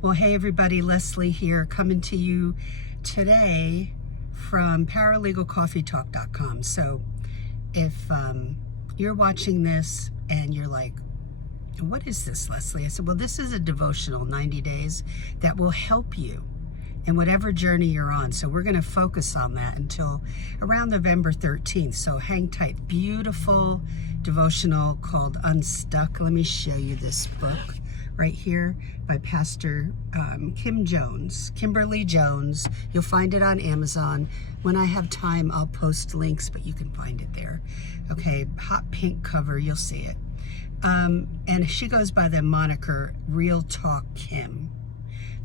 Well, hey everybody, Leslie here, coming to you today from paralegalcoffeetalk.com. So if you're watching this and you're like, what is this, Leslie? I said, well, this is a devotional 90 days that will help you in whatever journey you're on. So we're going to focus on that until around November 13th. So hang tight. Beautiful devotional called Unstuck. Let me show you this book right here by Pastor Kimberly Jones. You'll find it on Amazon. When I have time, I'll post links, but you can find it there. Okay, hot pink cover, you'll see it. And she goes by the moniker Real Talk Kim.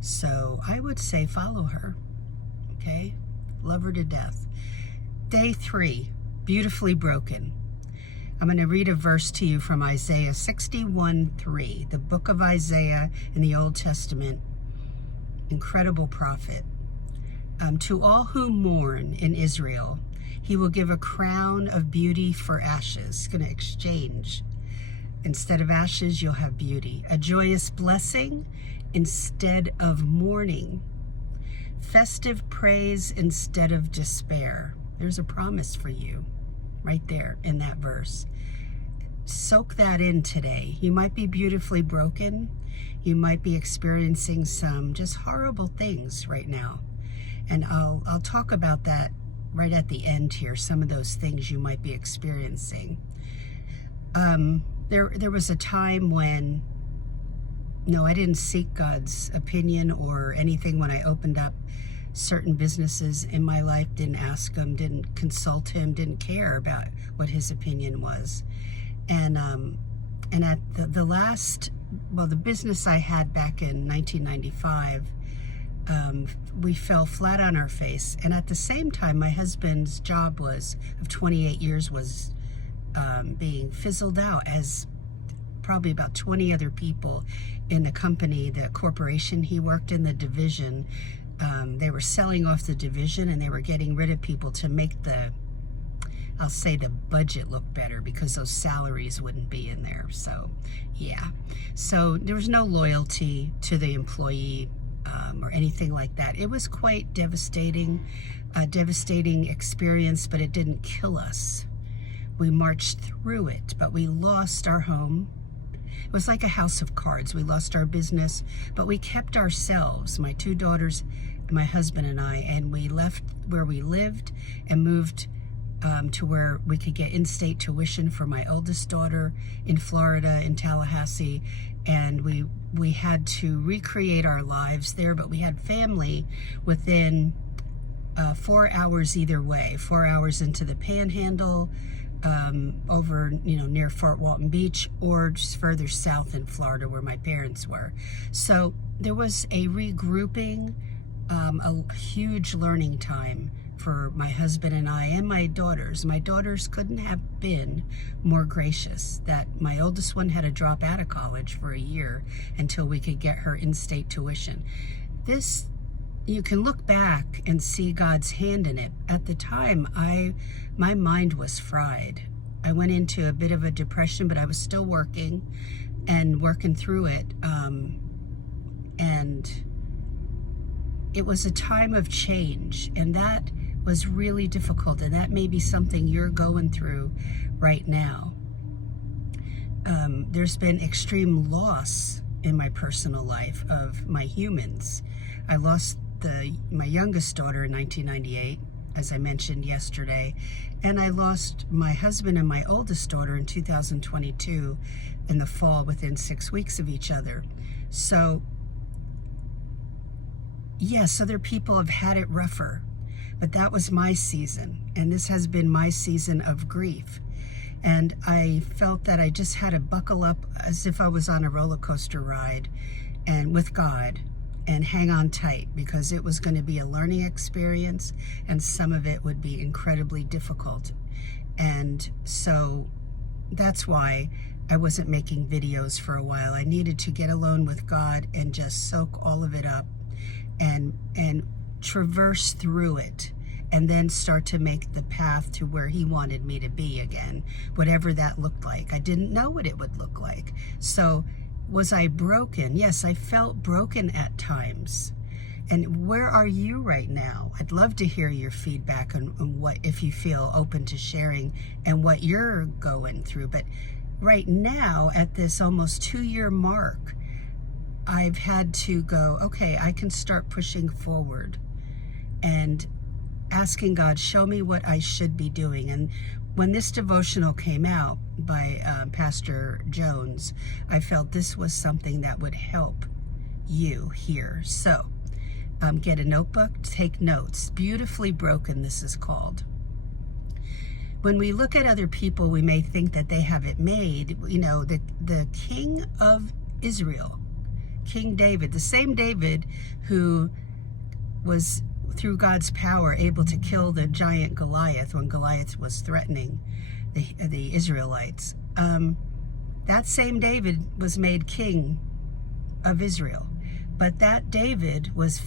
So I would say follow her, okay? Love her to death. Day 3, beautifully broken. I'm going to read a verse to you from Isaiah 61:3, the book of Isaiah in the Old Testament. Incredible prophet. To all who mourn in Israel, he will give a crown of beauty for ashes. He's going to exchange. Instead of ashes, you'll have beauty. A joyous blessing instead of mourning. Festive praise instead of despair. There's a promise for you right there in that verse. Soak that in today. You might be beautifully broken. You might be experiencing some just horrible things right now. And I'll talk about that right at the end here, some of those things you might be experiencing. There was a time when, no, I didn't seek God's opinion or anything when I opened up certain businesses in my life, didn't ask him, didn't consult him, didn't care about what his opinion was. And at the business I had back in 1995, we fell flat on our face. And at the same time, my husband's job of 28 years was being fizzled out, as probably about 20 other people in the company, the corporation he worked in, the division. They were selling off the division and they were getting rid of people to make I'll say the budget look better, because those salaries wouldn't be in there. So yeah, so there was no loyalty to the employee or anything like that. It was quite devastating, a devastating experience, but it didn't kill us. We marched through it, but we lost our home. It was like a house of cards. We lost our business, but we kept ourselves, my 2 daughters, my husband and I, and we left where we lived and moved to where we could get in-state tuition for my oldest daughter in Florida, in Tallahassee, and we had to recreate our lives there, but we had family within 4 hours either way, 4 hours into the Panhandle, over, near Fort Walton Beach, or just further south in Florida where my parents were. So there was a regrouping, a huge learning time for my husband and I and my daughters. My daughters couldn't have been more gracious that my oldest one had to drop out of college for a year until we could get her in-state tuition. This, you can look back and see God's hand in it. At the time, my mind was fried. I went into a bit of a depression, but I was still working and working through it. And it was a time of change, and that was really difficult, and that may be something you're going through right now. There's been extreme loss in my personal life of my humans. I lost my youngest daughter in 1998, as I mentioned yesterday, and I lost my husband and my oldest daughter in 2022 in the fall, within 6 weeks of each other. So yes, other people have had it rougher, but that was my season, and this has been my season of grief. And I felt that I just had to buckle up as if I was on a roller coaster ride, and with God, and hang on tight, because it was going to be a learning experience, and some of it would be incredibly difficult. And so that's why I wasn't making videos for a while. I needed to get alone with God and just soak all of it up and traverse through it, and then start to make the path to where he wanted me to be again, whatever that looked like. I didn't know what it would look like. So Was I broken? Yes, I felt broken at times. And where are you right now? I'd love to hear your feedback on what, if you feel open to sharing, and what you're going through. But right now, at this almost 2-year mark, I've had to go, okay, I can start pushing forward and asking God, show me what I should be doing. And when this devotional came out by Pastor Jones, I felt this was something that would help you here. So get a notebook, take notes. Beautifully Broken, this is called. When we look at other people, we may think that they have it made. You know, the king of Israel, King David, the same David who was, through God's power, able to kill the giant Goliath when Goliath was threatening the Israelites. That same David was made king of Israel. But that David was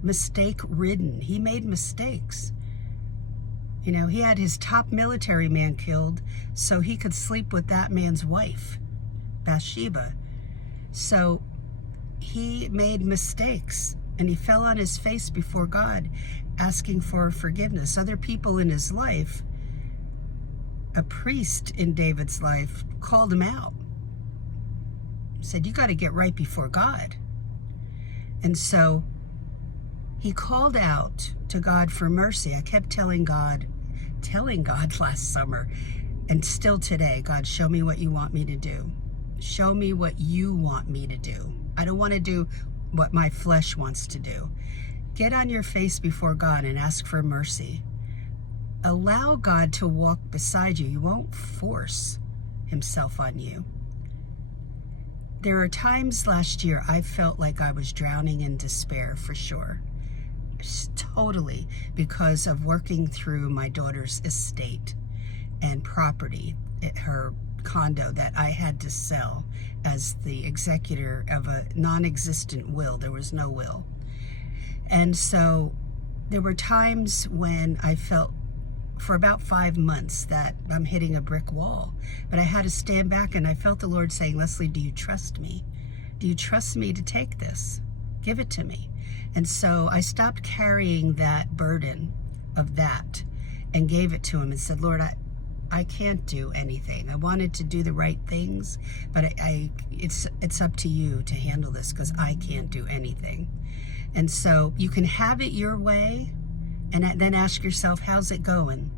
mistake-ridden. He made mistakes. You know, he had his top military man killed so he could sleep with that man's wife, Bathsheba. So he made mistakes, and he fell on his face before God, asking for forgiveness. Other people in his life, a priest in David's life, called him out. Said, you got to get right before God. And so he called out to God for mercy. I kept telling God last summer, and still today, God, show me what you want me to do. Show me what you want me to do. I don't want to do what my flesh wants to do. Get on your face before God and ask for mercy. Allow God to walk beside you. He won't force himself on you. There are times last year I felt like I was drowning in despair, for sure. Totally, because of working through my daughter's estate and property, her condo that I had to sell as the executor of a non-existent will. There was no will. And so there were times when I felt for about 5 months that I'm hitting a brick wall. But I had to stand back, and I felt the Lord saying, Leslie, do you trust me? Do you trust me to take this? Give it to me. And so I stopped carrying that burden of that and gave it to him and said, Lord, I can't do anything. I wanted to do the right things, but it's up to you to handle this, because I can't do anything. And so you can have it your way, and then ask yourself, how's it going?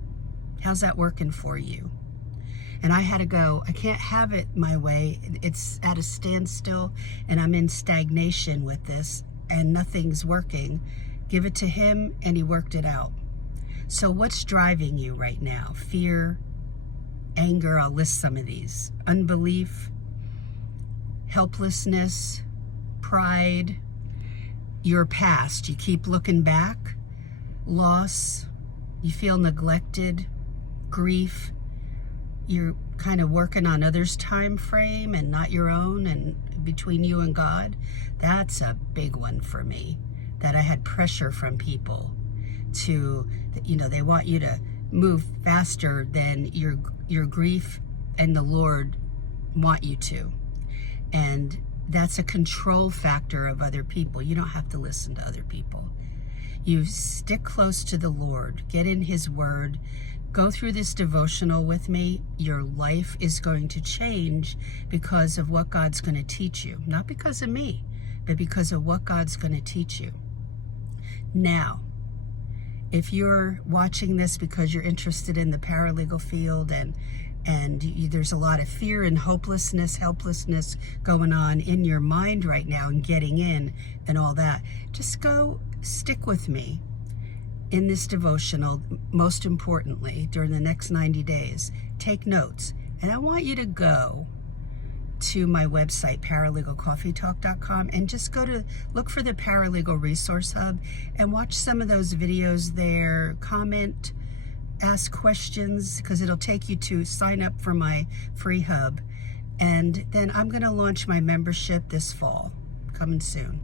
How's that working for you? And I had to go, I can't have it my way. It's at a standstill, and I'm in stagnation with this, and nothing's working. Give it to him, and he worked it out. So what's driving you right now? Fear, anger, I'll list some of these. Unbelief, helplessness, pride, your past. You keep looking back. Loss, you feel neglected, grief, you're kind of working on others' time frame and not your own, and between you and God. That's a big one for me, that I had pressure from people to, you know, they want you to move faster than your grief and the Lord want you to. And that's a control factor of other people. You don't have to listen to other people. You stick close to the Lord, get in his word, go through this devotional with me. Your life is going to change because of what God's going to teach you. Not because of me, but because of what God's going to teach you. Now, if you're watching this because you're interested in the paralegal field and there's a lot of fear and hopelessness, helplessness going on in your mind right now and getting in and all that, just go stick with me in this devotional. Most importantly, during the next 90 days, take notes. And I want you to go to my website, paralegalcoffeetalk.com, and just look for the Paralegal Resource Hub and watch some of those videos there, comment, ask questions, because it'll take you to sign up for my free hub. And then I'm going to launch my membership this fall, coming soon,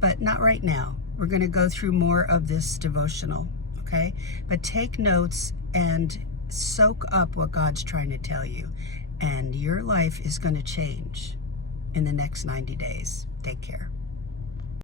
but not right now. We're going to go through more of this devotional, okay? But take notes and soak up what God's trying to tell you, and your life is going to change. in the next 90 days. Take care.